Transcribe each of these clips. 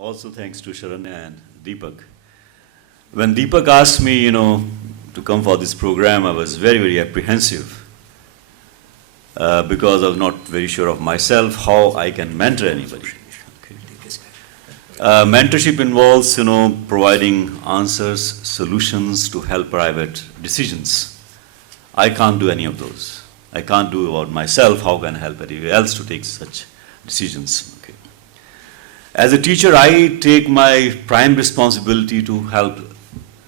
Also thanks to Sharanya and Deepak. When Deepak asked me, to come for this program, I was very, very apprehensive because I was not very sure of myself how I can mentor anybody. Okay. Mentorship involves, providing answers, solutions to help private decisions. I can't do any of those. I can't do about myself. How can I help anybody else to take such decisions? Okay. As a teacher, I take my prime responsibility to help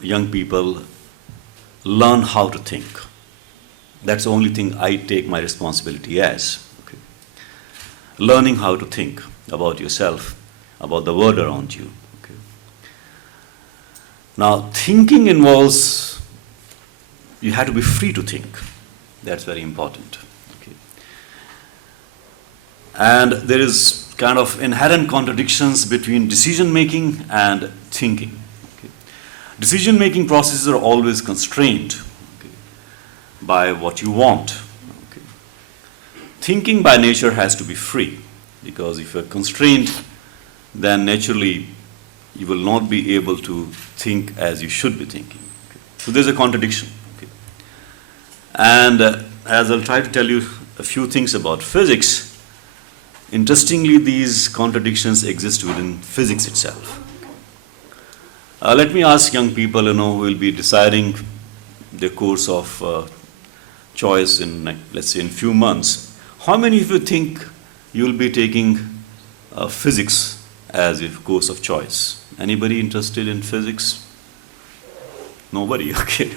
young people learn how to think. That's the only thing I take my responsibility as. Okay. Learning how to think about yourself, about the world around you. Okay. Now, thinking involves, you have to be free to think. That's very important. Okay. And there is kind of inherent contradictions between decision-making and thinking. Okay. Decision-making processes are always constrained by what you want. Okay. Thinking by nature has to be free, because if you're constrained, then naturally you will not be able to think as you should be thinking. Okay. So there's a contradiction. Okay. And as I'll try to tell you a few things about physics, interestingly, these contradictions exist within physics itself. Let me ask young people, who will be deciding the course of choice in, let's say, in few months. How many of you think you will be taking physics as a course of choice? Anybody interested in physics? Nobody, okay.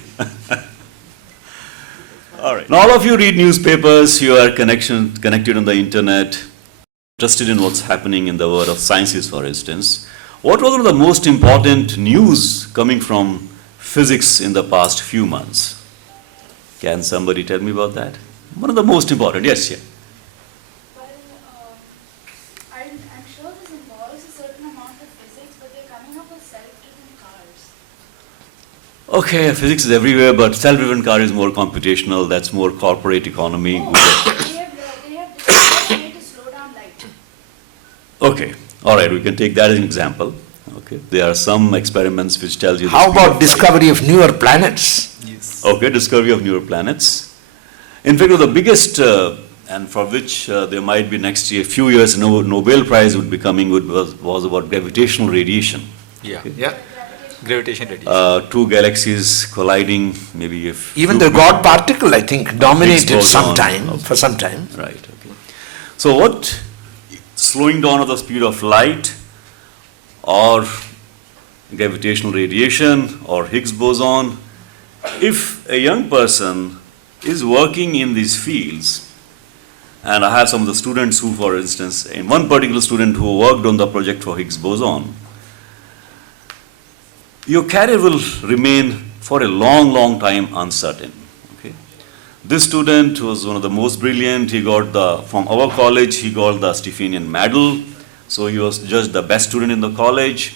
All right. Now, all of you read newspapers, you are connected on the internet, interested in what's happening in the world of sciences, for instance. What was one of the most important news coming from physics in the past few months? Can somebody tell me about that? One of the most important, yes, yeah. Well, I'm sure this involves a certain amount of physics, but they're coming up with self-driven cars. Okay, physics is everywhere, but self-driven car is more computational, that's more corporate economy. Oh, they have decided made to slow down light. Okay, all right, we can take that as an example. Okay, there are some experiments which tell you. How about discovery of newer planets? Okay, discovery of newer planets. In fact, the biggest, and for which there might be next year, few years, Nobel Prize would be coming, was about gravitational radiation. Yeah, Okay. yeah. Gravitation radiation. Two galaxies colliding, maybe if... Even the God particle, I think, dominated boson. for some time. Right, okay. So what, slowing down of the speed of light, or gravitational radiation, or Higgs boson, if a young person is working in these fields, and I have some of the students who, for instance, in one particular student who worked on the project for Higgs boson, your career will remain for a long, long time uncertain. Okay? This student was one of the most brilliant. He got from our college, he got the Stephanian Medal. So he was just the best student in the college.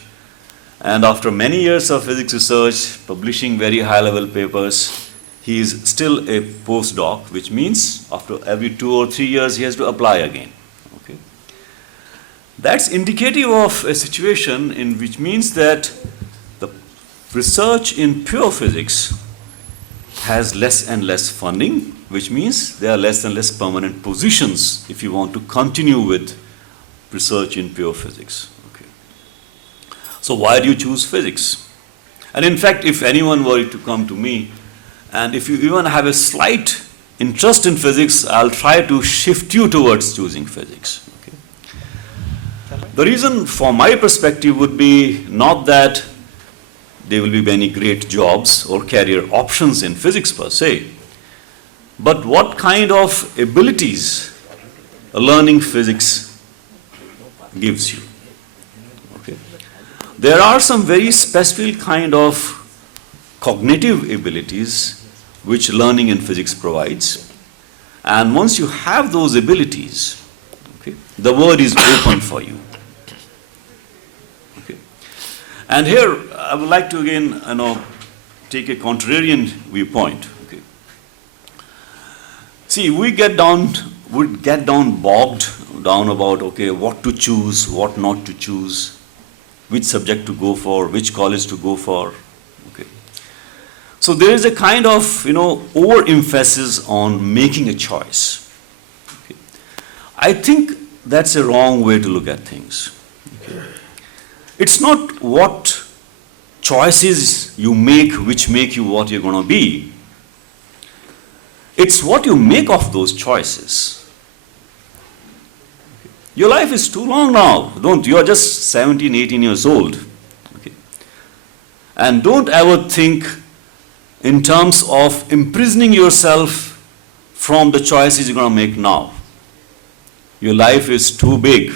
And after many years of physics research, publishing very high-level papers, he is still a postdoc, which means after every 2 or 3 years, he has to apply again. Okay? That's indicative of a situation in which means that the research in pure physics has less and less funding, which means there are less and less permanent positions if you want to continue with research in pure physics. So why do you choose physics? And in fact, if anyone were to come to me, and if you even have a slight interest in physics, I'll try to shift you towards choosing physics. Okay? The reason from my perspective would be not that there will be many great jobs or career options in physics per se, but what kind of abilities learning physics gives you. There are some very specific kind of cognitive abilities which learning in physics provides. And once you have those abilities, okay, the world is open for you. Okay. And here I would like to again, take a contrarian viewpoint. Okay. See, we get bogged down about, okay, what to choose, what not to choose. which subject to go for, which college to go for. Okay. So there is a kind of, overemphasis on making a choice. Okay. I think that's a wrong way to look at things. Okay. It's not what choices you make which make you what you're going to be. It's what you make of those choices. Your life is too long now. You are just 17, 18 years old. Okay. And don't ever think in terms of imprisoning yourself from the choices you're going to make now. Your life is too big,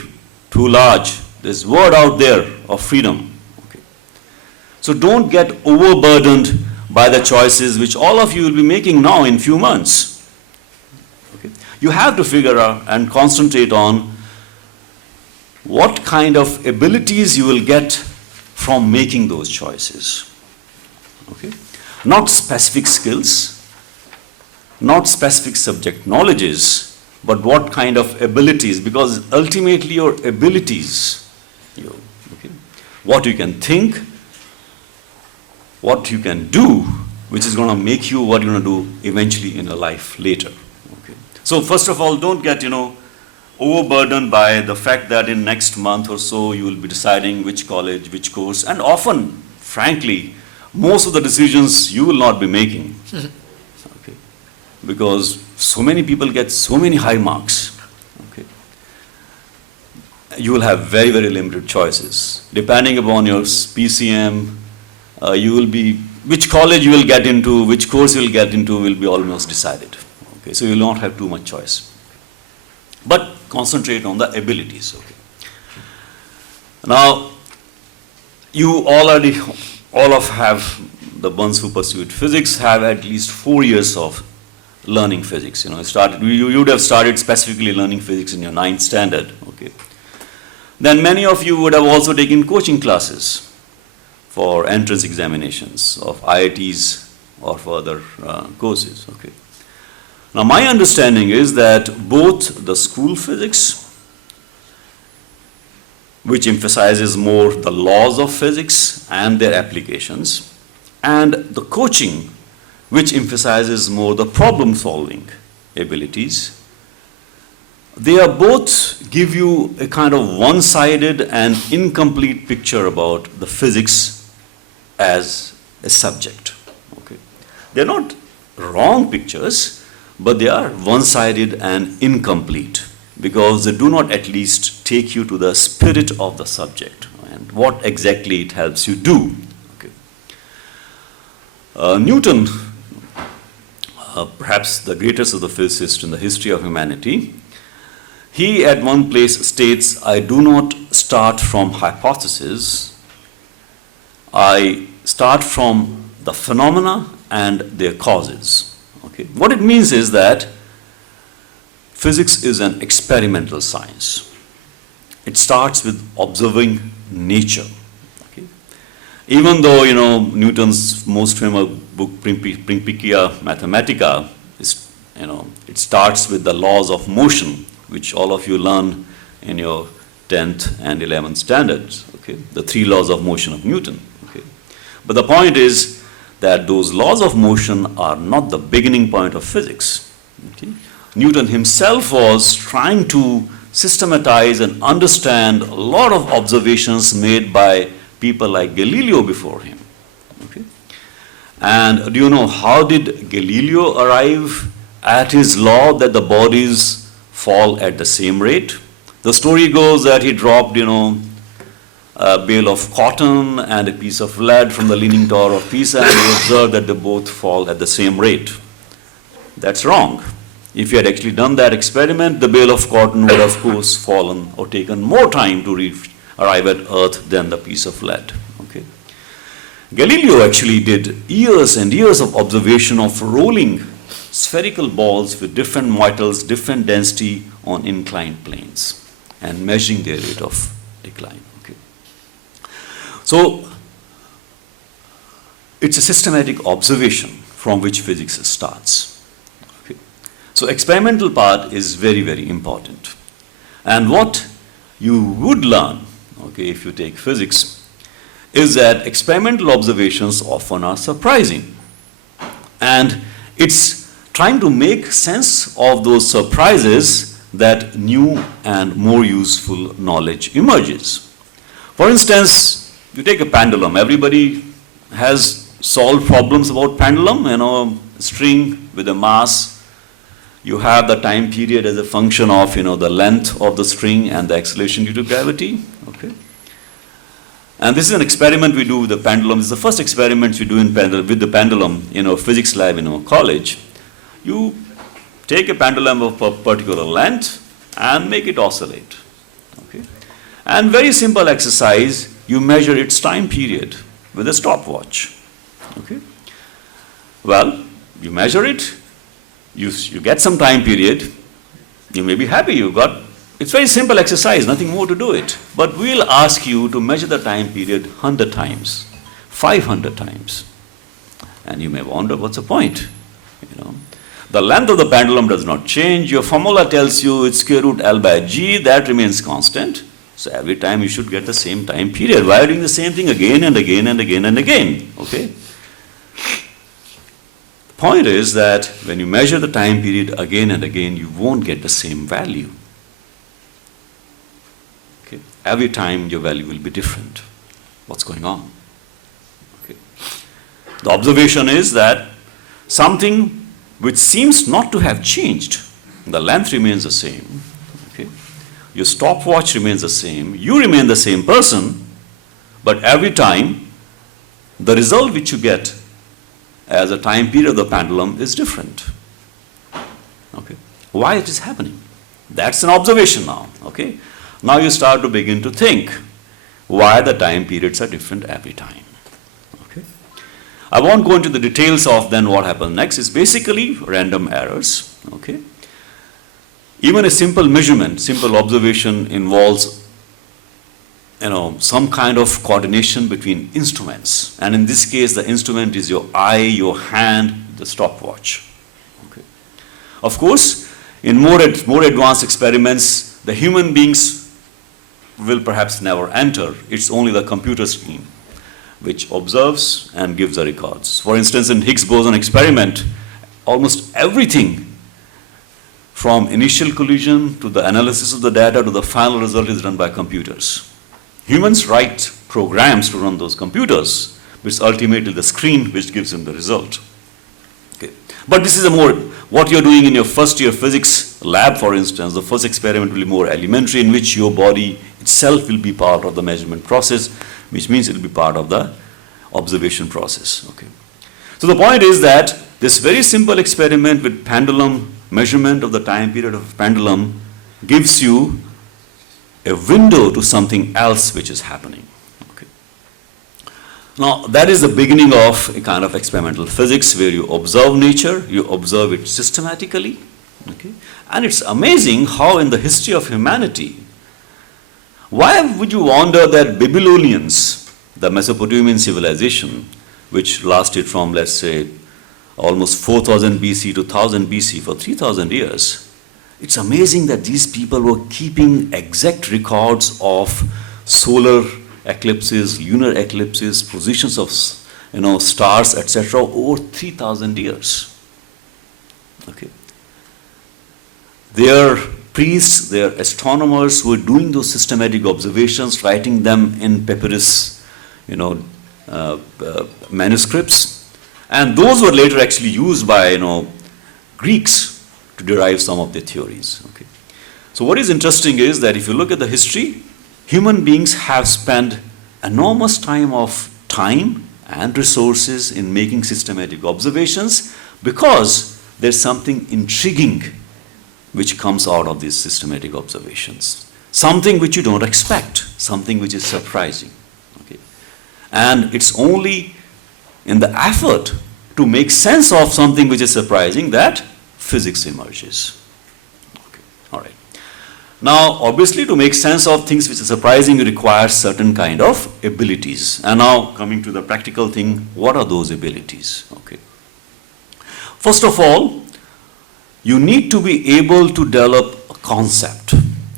too large. There's word out there of freedom. Okay. So don't get overburdened by the choices which all of you will be making now in few months. Okay. You have to figure out and concentrate on what kind of abilities you will get from making those choices. Okay? Not specific skills, not specific subject knowledges, but what kind of abilities, because ultimately your abilities, okay, what you can think, what you can do, which is going to make you what you're going to do eventually in your life later. Okay? So first of all, don't get, overburdened by the fact that in next month or so you will be deciding which college, which course, and often, frankly, most of the decisions you will not be making. Okay? Because so many people get so many high marks. Okay? You will have very, very limited choices. Depending upon your PCM, you will be, which college you will get into, which course you will get into will be almost decided. Okay? So you will not have too much choice. But concentrate on the abilities. Okay. Now, you all have, the ones who pursued physics have at least 4 years of learning physics. You would have started specifically learning physics in your 9th standard. Okay. Then many of you would have also taken coaching classes for entrance examinations of IITs or for other courses. Okay. Now, my understanding is that both the school physics, which emphasizes more the laws of physics and their applications, and the coaching, which emphasizes more the problem-solving abilities, they are both give you a kind of one-sided and incomplete picture about the physics as a subject. Okay. They're not wrong pictures, but they are one-sided and incomplete because they do not at least take you to the spirit of the subject and what exactly it helps you do. Okay. Newton, perhaps the greatest of the physicists in the history of humanity, he at one place states, "I do not start from hypotheses, I start from the phenomena and their causes." Okay. What it means is that physics is an experimental science. It starts with observing nature. Okay. Even though, Newton's most famous book, Principia Mathematica, is, it starts with the laws of motion, which all of you learn in your 10th and 11th standards. Okay. The 3 laws of motion of Newton. Okay. But the point is that those laws of motion are not the beginning point of physics. Okay? Newton himself was trying to systematize and understand a lot of observations made by people like Galileo before him. Okay? And do you know how did Galileo arrive at his law that the bodies fall at the same rate? The story goes that he dropped, a bale of cotton and a piece of lead from the Leaning Tower of Pisa, and he observed that they both fall at the same rate. That's wrong. If he had actually done that experiment, the bale of cotton would, of course, fallen or taken more time to arrive at Earth than the piece of lead. Okay. Galileo actually did years and years of observation of rolling spherical balls with different metals, different density on inclined planes, and measuring their rate of decline. Okay. So, it's a systematic observation from which physics starts. Okay. So, experimental part is very, very important. And what you would learn, okay, if you take physics, is that experimental observations often are surprising. And it's trying to make sense of those surprises that new and more useful knowledge emerges. For instance, you take a pendulum. Everybody has solved problems about pendulum, string with a mass. You have the time period as a function of, the length of the string and the acceleration due to gravity, okay? And this is an experiment we do with the pendulum. This is the first experiment we do with the pendulum in our physics lab in our college. You take a pendulum of a particular length and make it oscillate, okay? And very simple exercise, you measure its time period with a stopwatch, okay? Well, you measure it, you get some time period, you may be happy you got. It's very simple exercise, nothing more to do it. But we'll ask you to measure the time period 100 times, 500 times. And you may wonder, what's the point? The length of the pendulum does not change. Your formula tells you it's square root L by G, that remains constant. So every time you should get the same time period. Why are you doing the same thing again and again and again and again? Okay? The point is that when you measure the time period again and again, you won't get the same value. Okay? Every time your value will be different. What's going on? Okay? The observation is that something which seems not to have changed, the length remains the same, okay? Your stopwatch remains the same, you remain the same person, but every time the result which you get as a time period of the pendulum is different. Okay? Why it is happening? That's an observation now. Okay? Now you start to begin to think why the time periods are different every time. Okay? I won't go into the details of then what happens next. It's basically random errors. Okay? Even a simple measurement, simple observation involves some kind of coordination between instruments. And in this case, the instrument is your eye, your hand, the stopwatch. Okay. Of course, in more advanced experiments, the human beings will perhaps never enter. It's only the computer screen which observes and gives the records. For instance, in Higgs boson experiment, almost everything from initial collision to the analysis of the data to the final result is done by computers. Humans write programs to run those computers, which is ultimately the screen which gives them the result. Okay. But this is what you're doing in your first year physics lab, for instance. The first experiment will be more elementary, in which your body itself will be part of the measurement process, which means it will be part of the observation process. Okay. So the point is that this very simple experiment with pendulum measurement of the time period of pendulum gives you a window to something else which is happening. Okay. Now, that is the beginning of a kind of experimental physics where you observe nature, you observe it systematically. Okay. And it's amazing how in the history of humanity, why would you wonder that Babylonians, the Mesopotamian civilization, which lasted from, let's say, almost 4000 BC to 1000 BC for 3000 years, it's amazing that these people were keeping exact records of solar eclipses, lunar eclipses, positions of stars, etc. over 3000 years. Okay. Their priests, their astronomers were doing those systematic observations, writing them in papyrus, manuscripts, and those were later actually used by Greeks to derive some of their theories. Okay. So what is interesting is that if you look at the history, human beings have spent enormous time and resources in making systematic observations because there's something intriguing which comes out of these systematic observations. Something which you don't expect, something which is surprising. Okay. And it's only in the effort to make sense of something which is surprising that physics emerges. Okay. All right. Now, obviously, to make sense of things which are surprising requires certain kind of abilities. And now, coming to the practical thing, what are those abilities? Okay. First of all, you need to be able to develop a concept.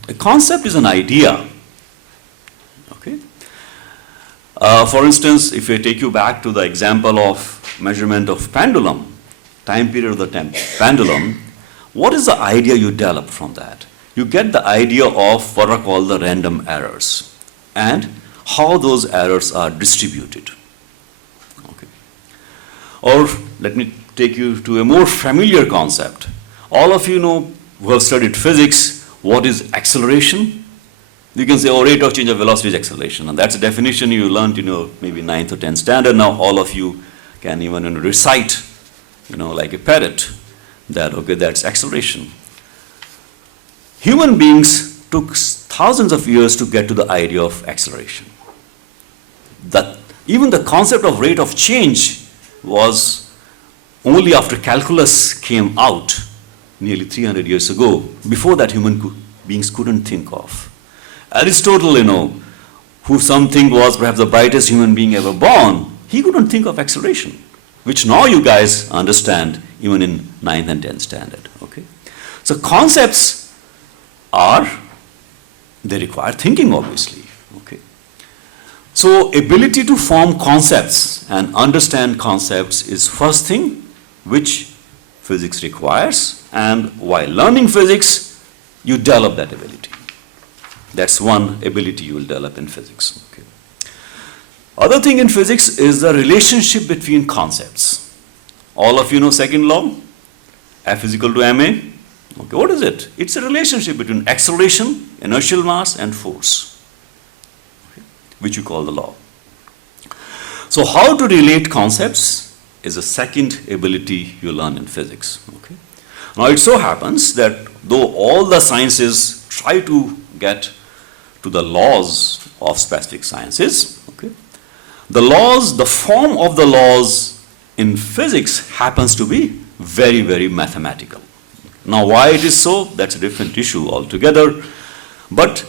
A concept is an idea. Okay. For instance, if I take you back to the example of measurement of pendulum, time period of the pendulum, what is the idea you develop from that? You get the idea of what are called the random errors and how those errors are distributed. Okay. Or let me take you to a more familiar concept. All of you know who have studied physics, what is acceleration? You can say, oh, rate of change of velocity is acceleration. And that's a definition you learned, maybe 9th or 10th standard. Now all of you can even recite, like a parrot, that, okay, that's acceleration. Human beings took thousands of years to get to the idea of acceleration. Even the concept of rate of change was only after calculus came out nearly 300 years ago. Before that, human beings couldn't think of. Aristotle, who some think was perhaps the brightest human being ever born, he couldn't think of acceleration, which now you guys understand even in 9th and 10th standard. Okay? So concepts they require thinking, obviously. Okay? So ability to form concepts and understand concepts is first thing which physics requires, and while learning physics, you develop that ability. That's one ability you will develop in physics. Okay. Other thing in physics is the relationship between concepts. All of you know second law, F is equal to ma. Okay, what is it? It's a relationship between acceleration, inertial mass, and force, okay, which you call the law. So how to relate concepts is a second ability you learn in physics. Okay. Now it so happens that though all the sciences try to get to the laws of specific sciences, okay, the form of the laws in physics happens to be very, very mathematical. Now why it is so, that's a different issue altogether, but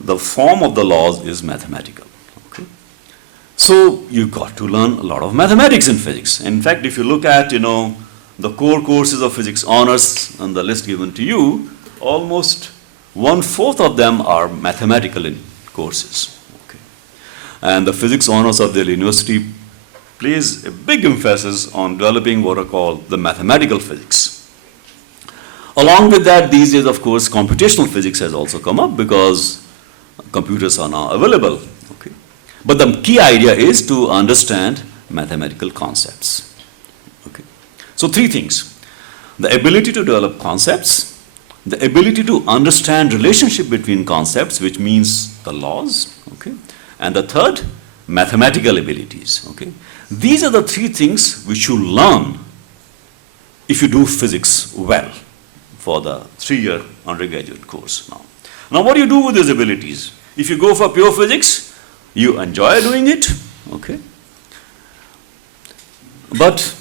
the form of the laws is mathematical. Okay. So you've got to learn a lot of mathematics in physics. In fact, if you look at, the core courses of physics honors on the list given to you, almost 1/4 of them are mathematical courses. Okay. And the physics honors of the university places a big emphasis on developing what are called the mathematical physics. Along with that, these days, of course, computational physics has also come up because computers are now available. Okay. But the key idea is to understand mathematical concepts. Okay. So three things: the ability to develop concepts, the ability to understand relationship between concepts, which means the laws, okay, and the third, mathematical abilities. Okay. These are the three things which you learn if you do physics well for the 3-year undergraduate course now. Now what do you do with these abilities? If you go for pure physics, you enjoy doing it, okay, but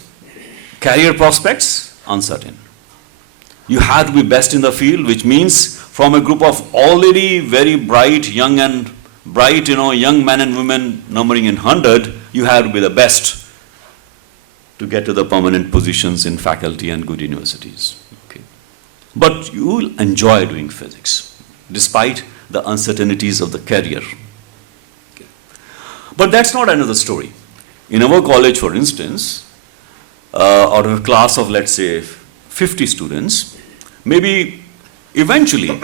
career prospects, uncertain. You have to be best in the field, which means from a group of already very bright, young men and women numbering in 100, you have to be the best to get to the permanent positions in faculty and good universities. Okay. But you will enjoy doing physics, despite the uncertainties of the career. Okay. But that's not another story. In our college, for instance, out of a class of, let's say, 50 students, maybe eventually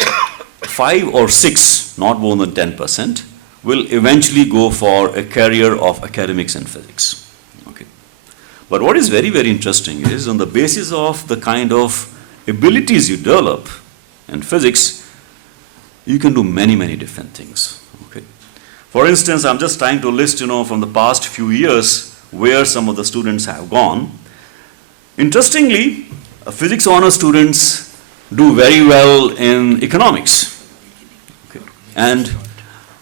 5 or 6, not more than 10%, will eventually go for a career of academics and physics. Okay. But what is very, very interesting is on the basis of the kind of abilities you develop in physics, you can do many, many different things. Okay. For instance, I'm just trying to list, from the past few years where some of the students have gone. Interestingly, physics honor students do very well in economics. Okay. And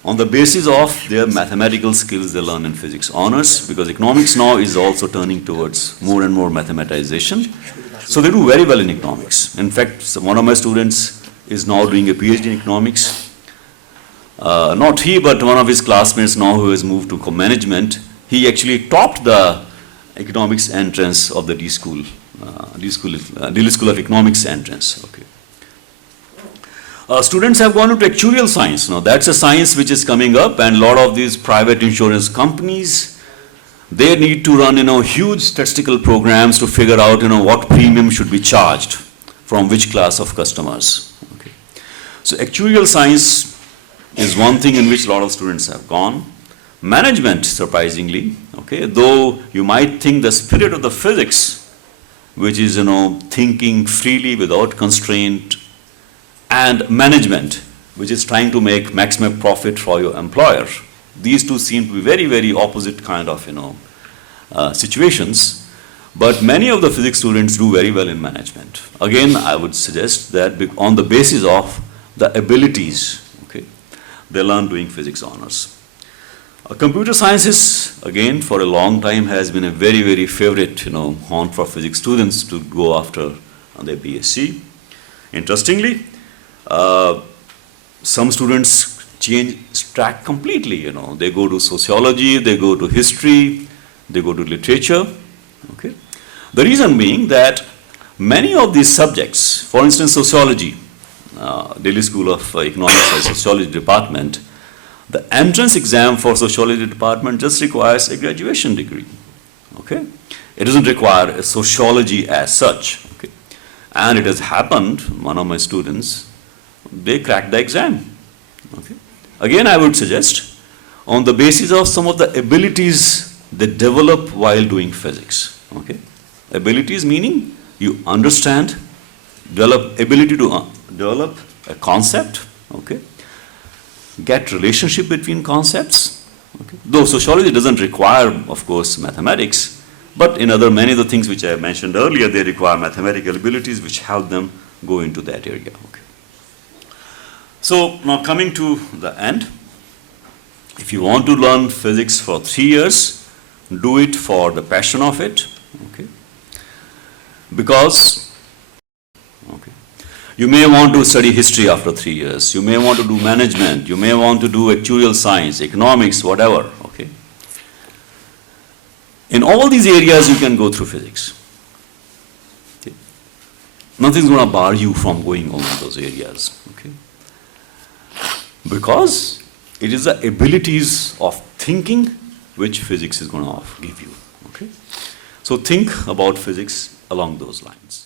on the basis of their mathematical skills they learn in physics honors, because economics now is also turning towards more and more mathematization. So they do very well in economics. In fact, one of my students is now doing a PhD in economics. Not he, but one of his classmates now who has moved to management. He actually topped the economics entrance of the D School of Economics entrance. Okay. Students have gone into actuarial science. Now, that's a science which is coming up, and a lot of these private insurance companies, they need to run, huge statistical programs to figure out, what premium should be charged from which class of customers. Okay. So, actuarial science is one thing in which a lot of students have gone. Management, surprisingly, okay, though you might think the spirit of the physics, which is, thinking freely without constraint, and management, which is trying to make maximum profit for your employer. These two seem to be very, very opposite kind of, situations. But many of the physics students do very well in management. Again, I would suggest that on the basis of the abilities, okay, they learn doing physics honors. Computer sciences, again, for a long time has been a very, very favorite, haunt for physics students to go after their B.Sc. Interestingly, some students change track completely, They go to sociology, they go to history, they go to literature, okay. The reason being that many of these subjects, for instance, sociology, Delhi School of Economics and Sociology Department, the entrance exam for sociology department just requires a graduation degree, okay. It doesn't require a sociology as such, okay. And it has happened, one of my students, they cracked the exam. Okay. Again, I would suggest on the basis of some of the abilities they develop while doing physics. Okay. Abilities meaning you understand, develop ability to develop a concept. Okay. Get relationship between concepts. Okay. Though sociology doesn't require, of course, mathematics, but in many of the things which I mentioned earlier, they require mathematical abilities which help them go into that area. Okay. So now coming to the end, if you want to learn physics for 3 years, do it for the passion of it, okay? Because, okay, you may want to study history after 3 years, you may want to do management, you may want to do actuarial science, economics, whatever, okay? In all these areas, you can go through physics. Okay? Nothing's going to bar you from going on in those areas, okay? Because it is the abilities of thinking which physics is going to give you. Okay? So think about physics along those lines.